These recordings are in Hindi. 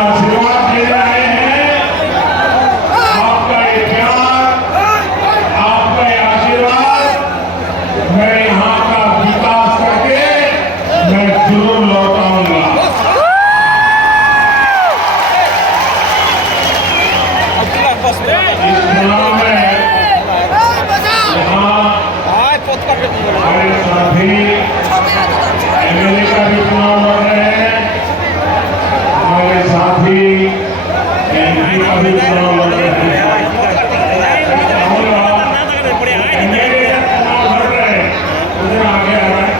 आशीर्वाद दे रहे हैं। आपका ये प्यार, आपका ये आशीर्वाद, मैं यहाँ का विकास करके मैं जरूर लौटाऊंगा। इस चुनाव में हमारे साथी एमएलए का भी चुनाव लड़ रहे हैं, हमारे साथी एमपी का भी चुनाव लड़ रहे हैं। एमएलए का चुनाव लड़ रहे हैं, उधर आगे आ रहा है।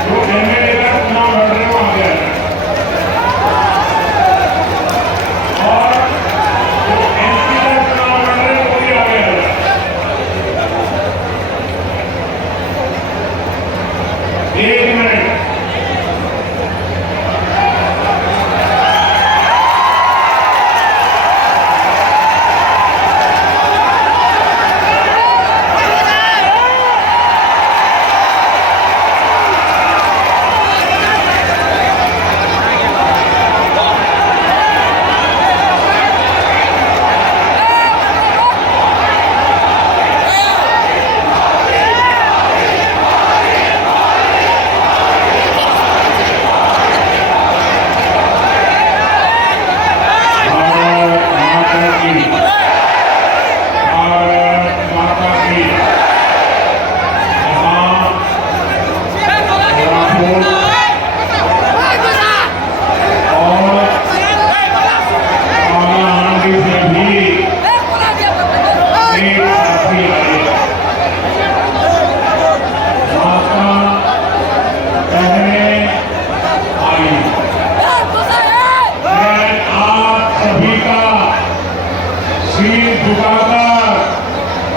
जो एमएलए का चुनाव लड़ रहे हैं वो आगे आ रहा है, और जो एमपी का चुनाव लड़ रहे हैं वो भी आगे आ रहा है। एक मिनट,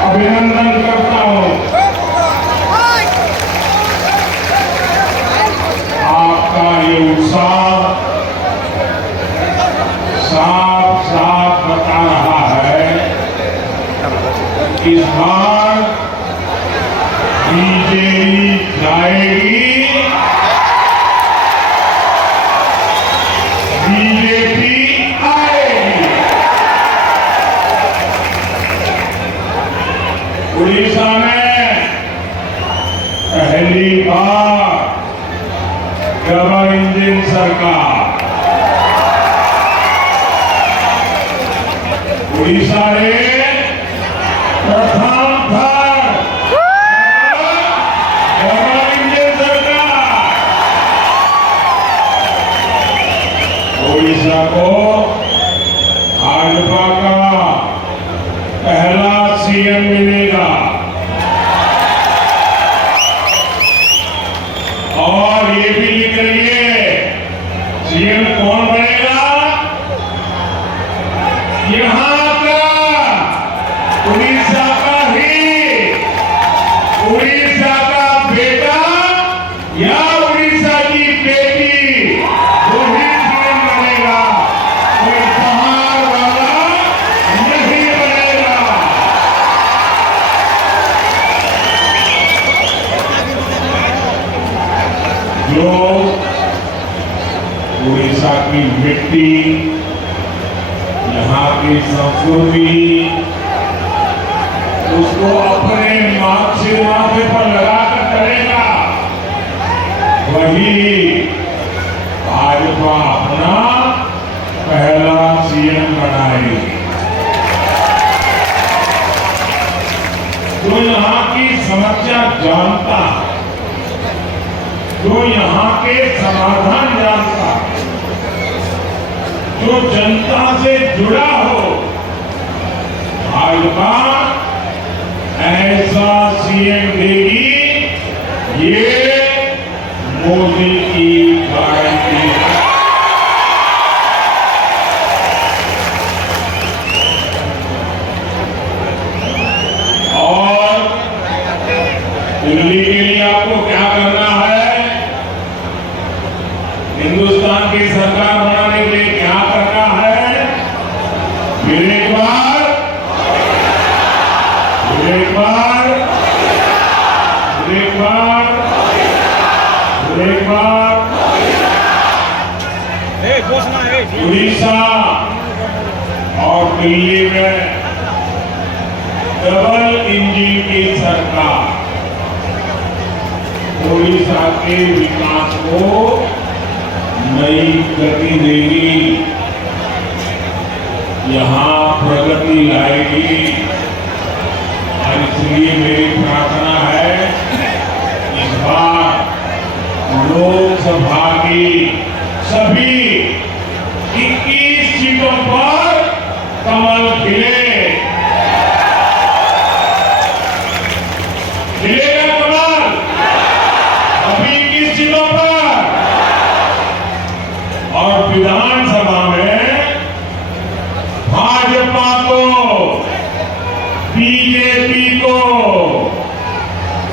अभिनंदन करता हूं। आपका ये उत्साह साफ साफ बता रहा है इस बार बीजेपी जाएगी, बीजेपी आएगी। उड़ीसा में पहली बार डबल इंजन सरकार, उड़ीसा ने प्रथम बार डबल इंजन सरकार। उड़ीसा को भाजपा का पहला सीएम मिलेगा, और ये भी लिख रही सीएम कौन बनेगा? यहां का उड़ीसा का ही, उड़ीसा का बेटा या उड़ीसा की बेटी, वो ही सीएम बनेगा, कोई बाहर वाला नहीं बनेगा। जो उड़ीसा की मिट्टी, यहाँ की संस्कृति, उसको अपने माथे पर लगाकर करेगा, वही भाजपा अपना पहला सीएम बनाएगी। जो यहाँ की समस्या जानता, जो यहाँ के समाधान जानता, जो जनता से जुड़ा हो, भाजपा ऐसा सीएम देगी, ये मोदी की गारंटी है। और दिल्ली के लिए आपको क्या करना है? हिंदुस्तान की सरकार बनाने के लिए क्या करना है? फिर एक बार, फिर एक बार, फिर एक बार, फिर एक बार, घोषणा है। उड़ीसा और दिल्ली में डबल इंजन की सरकार उड़ीसा के विकास को नई गति देगी, यहाँ प्रगति लाएगी। और इसलिए मेरी प्रार्थना है इस बार लोकसभा की सभी 21 सीटों पर कमल खिलेगा कमल, अभी 21 सीटों पर। और विधानसभा में भाजपा को, बीजेपी को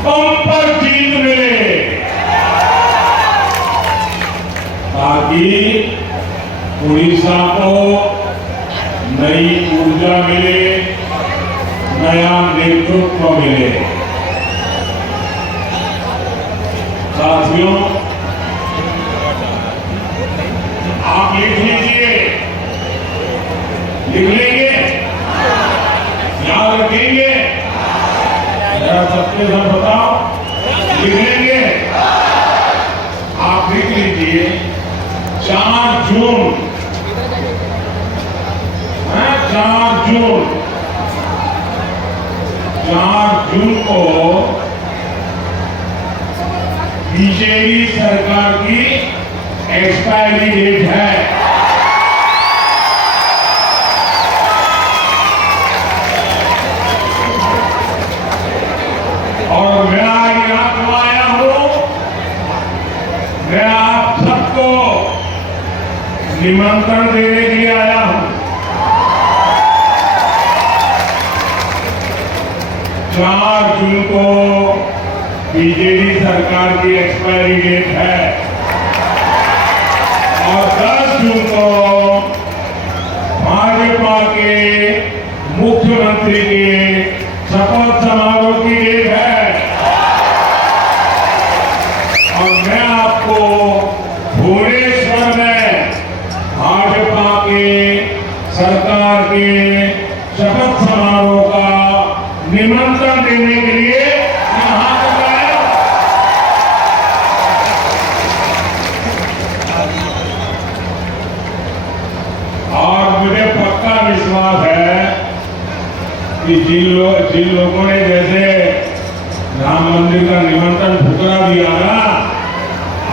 बम्पर जीत मिले, ताकि उड़ीसा को नई ऊर्जा मिले, नया नेतृत्व मिले। साथियों, आप लिख लीजिए, लिख लेंगे, याद रखेंगे, जरा सबके सब बताओ, लिख लेंगे। आप लिख लीजिए 4 जून, 4 जून को बीजेपी सरकार की एक्सपायरी डेट है। और मैं आज यहां क्यों आया हूं? मैं आप सबको निमंत्रण देने के लिए आया हूं। 4 जून को बीजेपी सरकार की एक्सपायरी डेट है और 10 जून को भाजपा के मुख्यमंत्री के शपथ समारोह की डेट है। और मैं आपको भुवनेश्वर में भाजपा के सरकार के शपथ समारोह का निमंत्रण देने के लिए यहाँ तक आया। और मुझे पक्का विश्वास है कि जिन लोगों ने जैसे राम मंदिर का निमंत्रण ठुकरा दिया ना,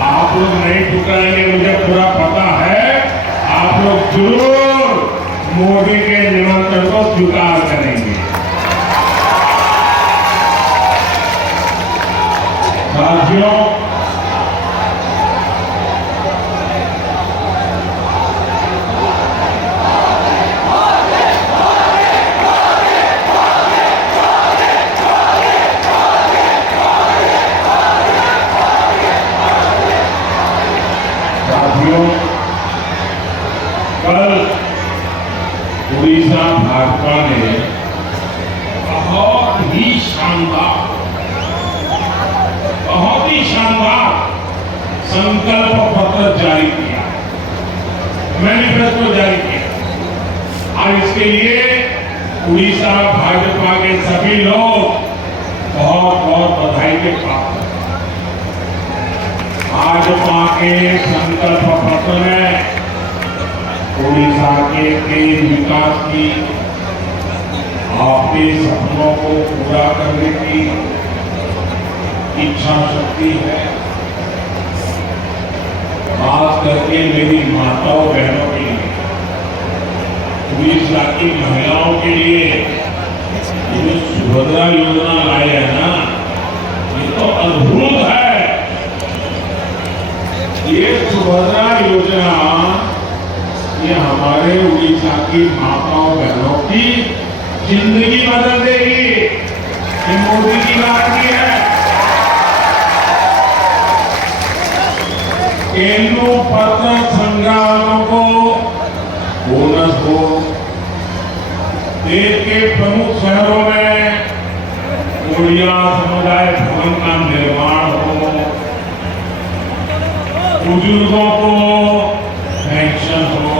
आप लोग नहीं ठुकराएंगे, मुझे पूरा पता है। आप लोग जरूर मोदी के निमंत्रण को स्वीकार करेंगे। साथियों, कल उड़ीसा भाजपा ने बहुत ही शानदार संकल्प पत्र जारी किया, मैनिफेस्टो जारी किया। और इसके लिए उड़ीसा भाजपा के सभी लोग बहुत बहुत बधाई के पात्र हैं। भाजपा के संकल्प पत्र में उड़ीसा के तेज विकास की, अपने सपनों को पूरा करने की इच्छा शक्ति है। खास करके मेरी माताओं बहनों के लिए, उड़ीसा की महिलाओं के लिए ये जो सुभद्रा योजना लाई है ना, ये तो अद्भुत है। ये सुभद्रा योजना ये हमारे उड़ीसा की माताओं बहनों की जिंदगी बदल देगी। ये मोदी की गारंटी है। केंद्र पत्र संग्रामों को बोनस हो, देश के प्रमुख शहरों में ओडिया समुदाय भवन का निर्माण हो, बुजुर्गों को पेंशन हो,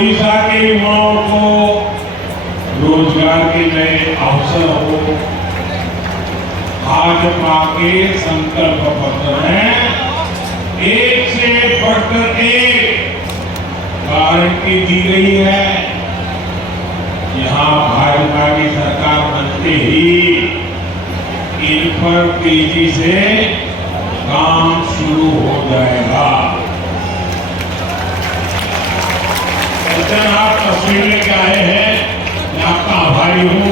उड़ीसा के युवाओं को रोजगार के नए अवसर हो। भाजपा के संकल्प पत्र में एक से बढ़कर एक गारंटी दी गई है। यहाँ भाजपा की सरकार बनते ही इन पर तेजी से काम शुरू हो जाएगा। आप तस्वीर लेके आए हैं, मैं आपका आभारी हूँ।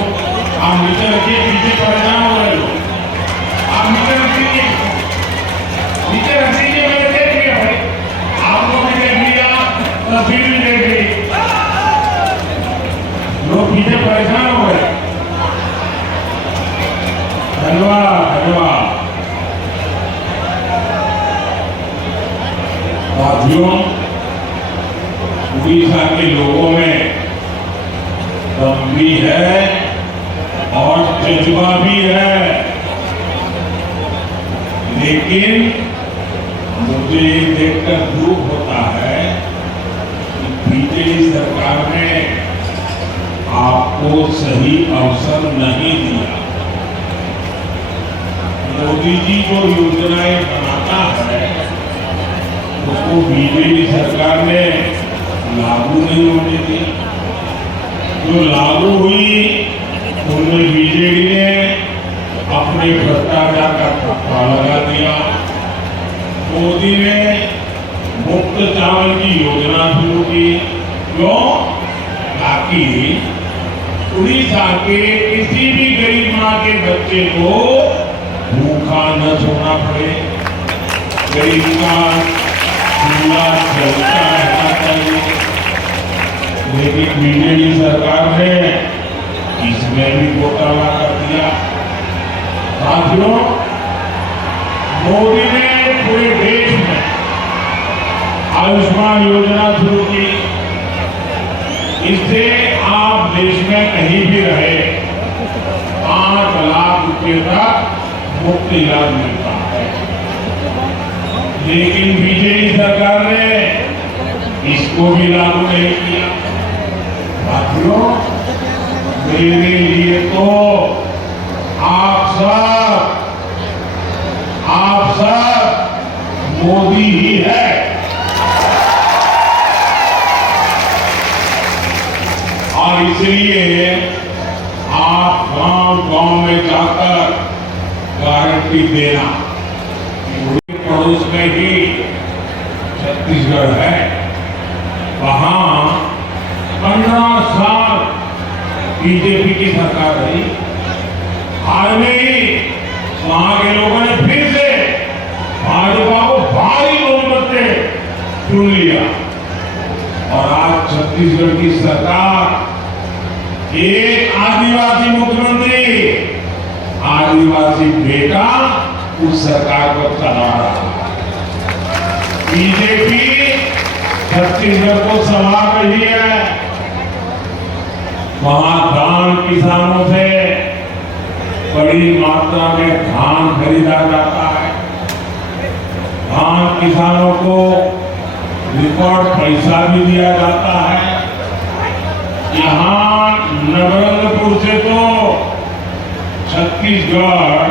आप नीचे रखिए, पीछे परेशान हो रहे हो, आप नीचे रखिए, नीचे रख दीजिए। मैंने देख लिया भाई, आप लोग भी देख लिया, तस्वीर भी देख ली, लोग पीछे परेशान हो गए। धन्यवाद धन्यवाद। साथियों, उड़ीसा के लोगों में दम भी है और जज्बा भी है, लेकिन मुझे ये देखकर दुख होता है कि बीजेपी सरकार ने आपको सही अवसर नहीं दिया। मोदी जी जो योजनाएं बनाता है उसको बीजेपी सरकार ने लागू नहीं होने दी। जो लागू हुई उनमें बीजेडी ने अपने भ्रष्टाचार का ठप्पा लगा दिया। मोदी ने मुफ्त चावल की योजना शुरू की। क्यों? ताकि उड़ीसा के किसी भी गरीब माँ के बच्चे को भूखा न सोना पड़े। गरीब का चूल्हा चलता रहना चाहिए। लेकिन बीजेपी सरकार ने इसमें भी घोटाला कर दिया। साथियों, मोदी ने पूरे देश में आयुष्मान योजना शुरू की। इससे आप देश में कहीं भी रहे 5 लाख रुपए तक मुफ्त इलाज मिलता है। लेकिन बीजेपी सरकार ने इसको भी लागू नहीं किया। साथियों, मेरे लिए तो आप सब मोदी ही है। और इसलिए आप गांव-गांव में जाकर गारंटी देना। पड़ोस में ही छत्तीसगढ़ है, वहां 15 साल बीजेपी की सरकार रही। हाल में ही वहां के लोगों ने फिर से भाजपा को भारी बहुमत से चुन लिया और आज छत्तीसगढ़ की सरकार एक आदिवासी मुख्यमंत्री, आदिवासी बेटा उस सरकार को चला रहा है। बीजेपी छत्तीसगढ़ को संभाल रही है। वहां धान किसानों से बड़ी मात्रा में धान खरीदा जाता है। धान किसानों को रिकॉर्ड पैसा भी दिया जाता है। यहाँ नवरंगपुर से तो छत्तीसगढ़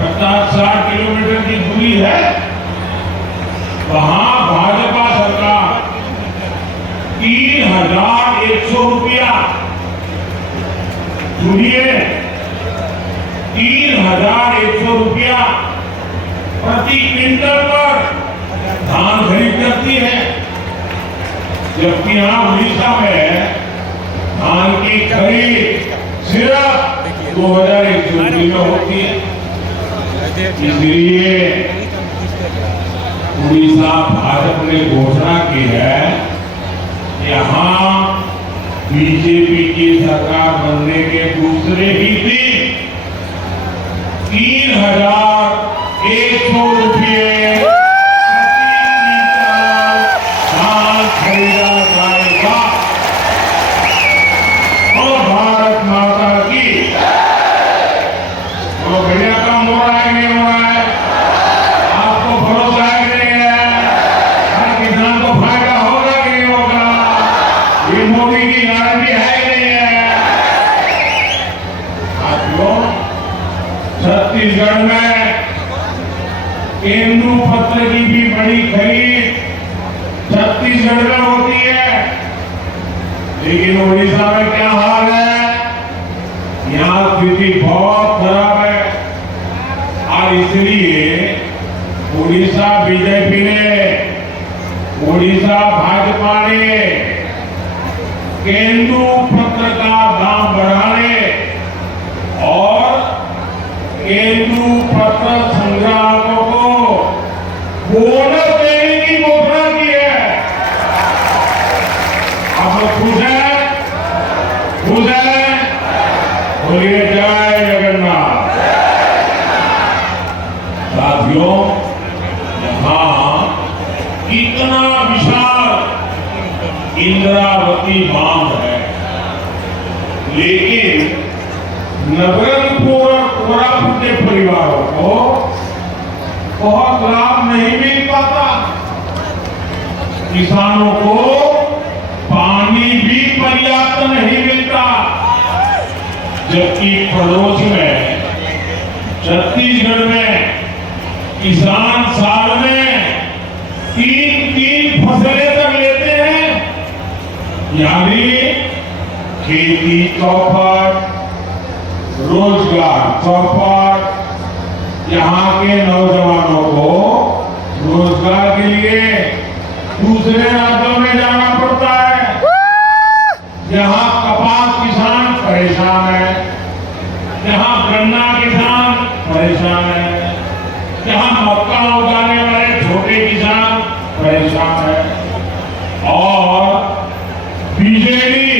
50-60 किलोमीटर की दूरी है। वहां भाजपा सरकार 3,100 रुपया, सुनिए, 3,100 रुपया प्रति क्विंटल पर धान खरीद करती है। जबकि यहाँ उड़ीसा में धान की खरीद सिर्फ 2,100 रुपये में होती है। इसलिए उड़ीसा भाजपा ने घोषणा की है, यहाँ बीजेपी की सरकार बनने के दूसरे ही दिन 3,100 रुपये धान खरीदा जाएगा। और भारत माता की तो बढ़िया काम हो रहा है, नहीं हो रहा है? आपको भरोसा है कि नहीं है? हर किसान को फायदा होगा कि नहीं होगा? तेंदुपत्र की भी बड़ी खरीद छत्तीसगढ़ में होती है, लेकिन उड़ीसा में क्या हाल है? यहाँ स्थिति बहुत खराब है और इसलिए उड़ीसा बीजेपी ने, उड़ीसा भाजपा ने तेंदुपत्र का दाम बढ़ाने और तेंदुपत्र संग्राहकों को बोनस देने की घोषणा की है। आप लोग खुश हैं? खुश हैं? बोलिए जय जगन्नाथ। साथियों, यहां इतना विशाल इंद्रावती बांध है, लेकिन नवरंगपुर और कोरापुट के परिवारों को बहुत लाभ नहीं मिल पाता। किसानों को पानी भी पर्याप्त नहीं मिलता, जबकि पड़ोस में छत्तीसगढ़ में किसान साल में 3 फसलें तक लेते हैं, यानी खेती चौपट, रोजगार चौपट। यहाँ के नौजवानों को रोजगार के लिए दूसरे राज्यों में जाना पड़ता है। यहाँ कपास किसान परेशान है, यहाँ गन्ना किसान परेशान है, यहाँ मक्का उगाने वाले छोटे किसान परेशान है। और बीजेपी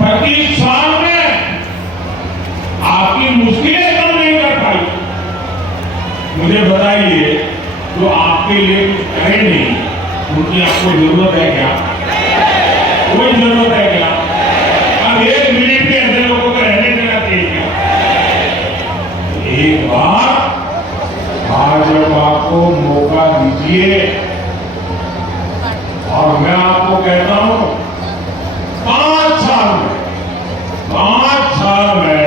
25 साल में आपकी मुश्किलें कम नहीं कर पाई। मुझे बताइए, जो आपके लिए कुछ करे नहीं, उनकी आपको जरूरत है क्या? कोई जरूरत है क्या? अब 1 मिनट के ऐसे लोगों को रहने देना चाहिए क्या? एक बार भाजपा को मौका दीजिए, और मैं आपको कहता हूं 5 साल में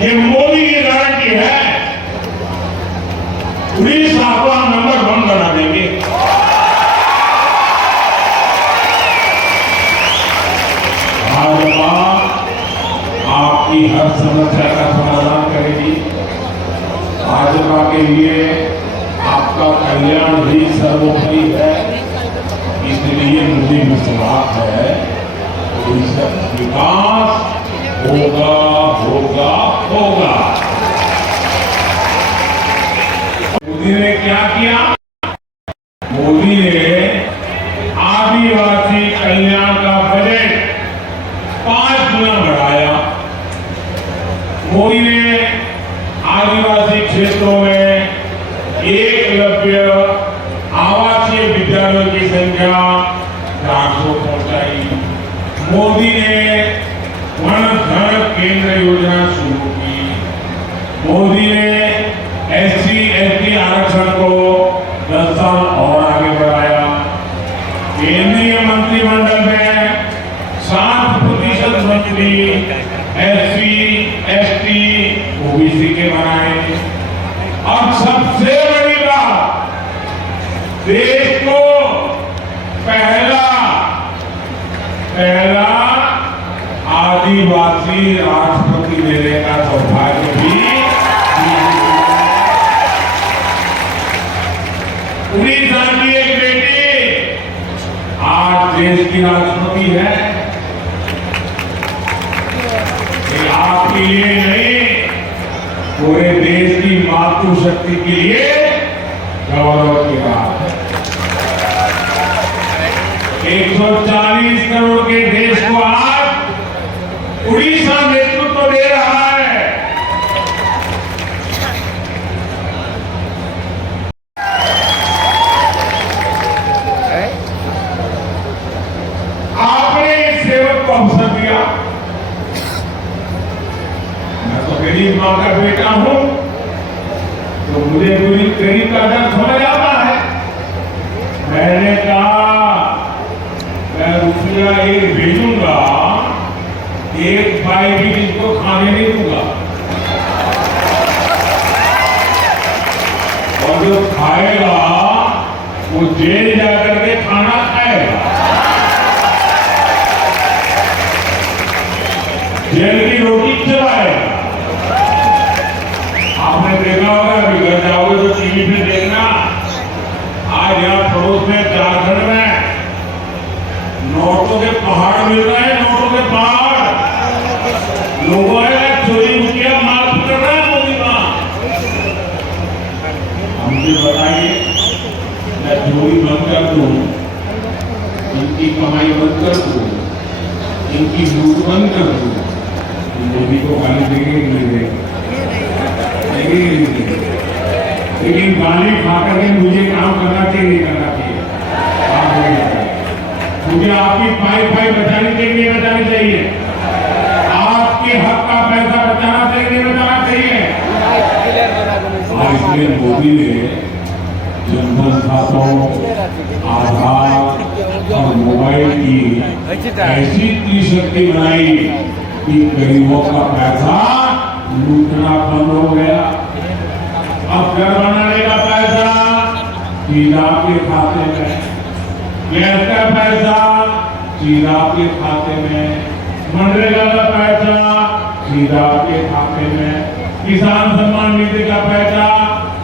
ये मोदी की गारंटी है, उड़ीसा को हम नंबर 1 बना देंगे। भाजपा आपकी हर समस्या का समाधान करेगी। भाजपा के लिए आपका कल्याण ही सर्वोपरि है, इसलिए मुझे विश्वास है कि विकास होगा होगा होगा। मोदी ने क्या किया? मोदी ने आदिवासी कल्याण का बजट 5 गुना बढ़ाया। मोदी ने आदिवासी क्षेत्रों में एकलव्य आवासीय विद्यालयों की संख्या 400 पहुंचाई। मोदी ने वन धन केंद्र योजना शुरू की। मोदी ने SC/ST आरक्षण को 10 साल और आगे बढ़ाया। केंद्रीय मंत्रिमंडल में 60% मंत्री SC/ST OBC के बनाए। अब सबसे बड़ी बात, देश को पहला आदिवासी राष्ट्रपति देने का सौभाग्य भी उड़ीसा की एक बेटी आज देश की राष्ट्रपति है। ये आपके लिए नहीं, पूरे देश की मातृशक्ति के लिए गौरव की बात है। 140 करोड़ के देश को आज उड़ीसा नेतृत्व दे रहा है। आपने इस सेवक को अवसर दिया। मैं तो गरीब मां का बेटा हूं, तो मुझे पूरी गरीब का दर्द समझ आता है। मैंने कहा मैं रुपया 1 भेजूंगा, 1 पाई भी जिसको खाने नहीं दूंगा। खाएगा वो जेल जाकर के खाना खाएगा। जेल की रोटी चलाएगा। आपने देखा होगा, अभी घर जाओगे तो टीवी पे देखना, आज यहाँ पड़ोस में झारखंड में नोटों के पहाड़ मिल रहे हैं, नोटों के पहाड़। लोगों ने चोरी मुखिया मार पकड़ रहा है मोदी का। मुझे बताइए, मैं चोरी बंद कर दूं, इनकी कमाई बंद कर दूं, इनकी लूट बंद कर दूं, मोदी को गाली देंगे नहीं देंगे, लेकिन गाली खा करके मुझे काम करना चाहिए नहीं करना चाहिए। मुझे आपकी पाई बचानी चाहिए, बचानी चाहिए। आपके हक का पैसा बचाना चाहिए, बचाना चाहिए। इसलिए मोदी ने जनधन खातों, आधार और मोबाइल की ऐसी त्रिशक्ति बनाई कि गरीबों का पैसा लूटना बंद हो गया। अब घर बनाने का पैसा सीधा आपके खाते में, गैस का पैसा सीधा आपके खाते में, मनरेगा का पैसा सीधा आपके खाते में, किसान सम्मान निधि का पैसा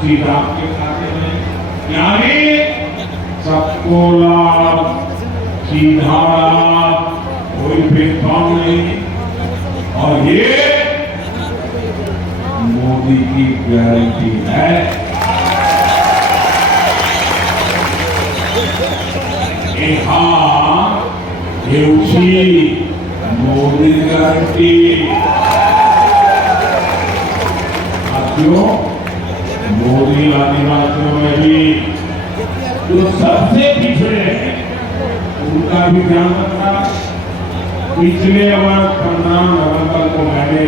सीधा आपके खाते में। यानी सबको लाभ, सीधा लाभ, कोई भेदभाव नहीं। और ये मोदी की गारंटी है। ये मोदी गारंटी। साथियों, मोदी आदिवासियों में भी जो सबसे पिछड़े हैं उनका भी ध्यान रखना। पिछले वर्ष 15 नवंबर को मैंने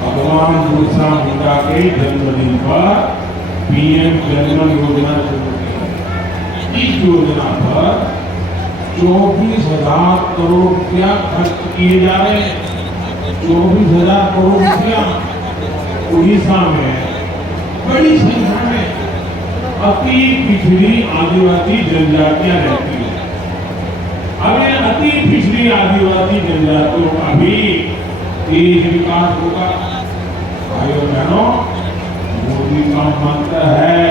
भगवान बिरसा मुंडा के जन्मदिन पर पीएम जनधन योजना शुरू की। इस योजना पर 24,000 करोड़ रुपया खर्च किए जा रहे हैं। 24,000 करोड़ रुपया। उड़ीसा में बड़ी संख्या में अति पिछड़ी आदिवासी जनजातियां रहती हैं। हमें अति पिछड़ी आदिवासी जनजातियों का भी तेज विकास होगा। भाइयों बहनों, मोदी का मंत्र है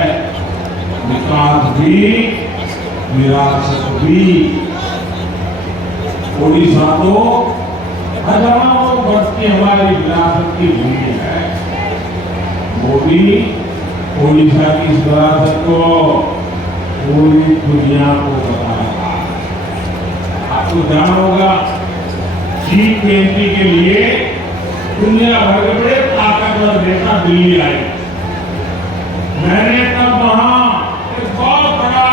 विकास भी विरासत भी। ओडिशा तो हजारों वर्ष की हमारी विरासत की भूमि है। मोदी ओडिशा की इस विरासत को पूरी दुनिया को बताएगा। आपको ध्यान होगा, G20 के लिए दुनिया भर के बड़े ताकतवर नेता दिल्ली आए। मैंने तब वहां एक बहुत बड़ा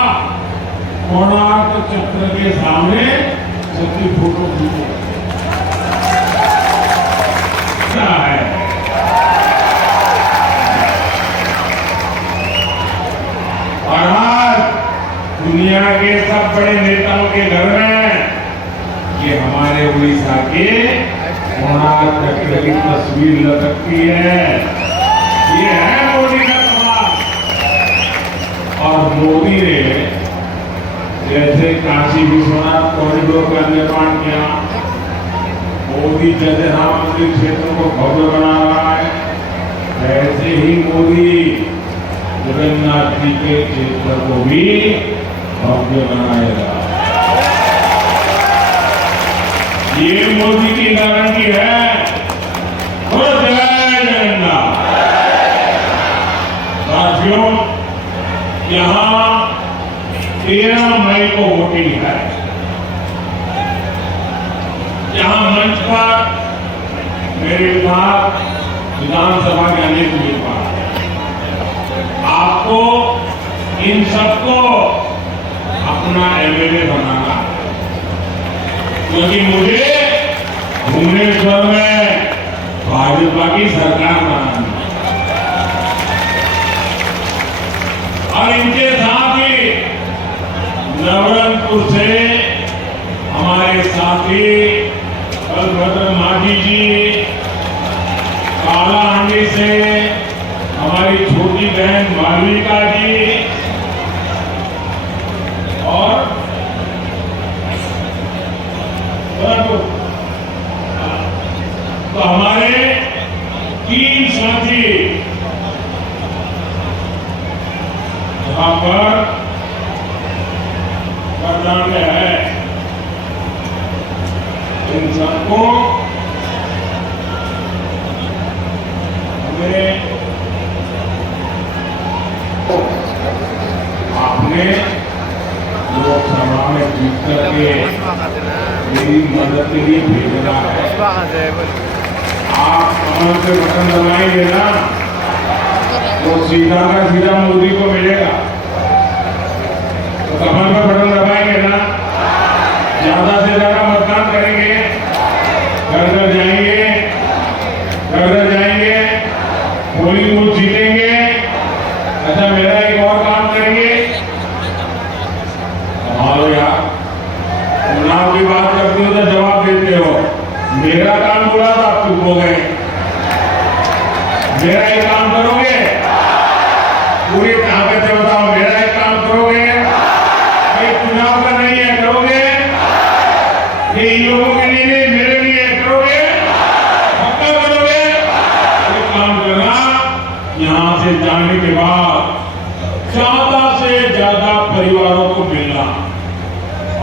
कोणार्क चक्र के सामने सबकी फोटो खींची है। और आज दुनिया के सब बड़े नेताओं के घर में ये हमारे उड़ीसा के कोणार्क चक्र की तस्वीर लटकती है। ये है मोदी का कमाल। और मोदी ने जैसे काशी विश्वनाथ कॉरिडोर का निर्माण किया, मोदी जैसे राम मंदिर क्षेत्र को भव्य बना रहा है, वैसे ही मोदी जगन्नाथ जी के क्षेत्र को भी भव्य बनाएगा। ये मोदी की गारंटी है। जय जगन्नाथ। साथियों, यहाँ 13 मई को वोटिंग है। यहाँ मंच पर मेरे साथ विधानसभा के अनेक उम्मीदवार हैं। आपको इन सबको अपना एमएलए बनाना है, क्योंकि मुझे भुवनेश्वर में भाजपा की सरकार बनानी है। और इनके साथ ही नवरंगपुर से हमारे साथी बलभद्र मांझी जी, कालाहांडी से हमारी छोटी बहन मालविका जी और तो हमारे 3 साथी यहाँ पर मतदान में है। इन सबको हमें आपने लोकसभा में जीत करके मेरी मदद के लिए भेजना है। आप कमल से बटन दबाएंगे ना तो सीधा का सीधा मोदी को मिलेगा। तो कमल का बटन दबाएंगे ना, ज्यादा से ज्यादा मतदान करेंगे, घर घर जाएंगे, घर घर जाएंगे, पोलिंग बूथ जीतेंगे। अच्छा, मेरा एक और काम करेंगे। हमारे यार चुनाव की बात करते हो तो जवाब देते हो। मेरा काम बोला था, आप चुप हो गए। मेरा एक काम करोगे, पूरी ताकत से बताओ, मेरा एक काम करोगे? ये चुनाव का नहीं है, करोगे? ये इन लोगों के लिए नहीं, मेरे लिए करोगे? पक्का करोगे? ये काम करना। यहाँ से जाने के बाद ज्यादा से ज्यादा परिवारों को मिलना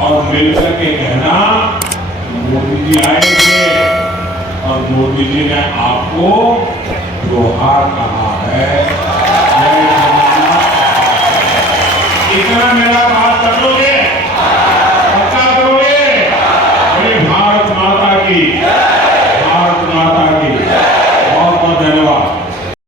और मिलकर के कहना मोदी जी आएंगे और मोदी जी ने आपको जोहार कहा है। इतना मेरा बात कर लोगे? पक्का करोगे? भारत माता की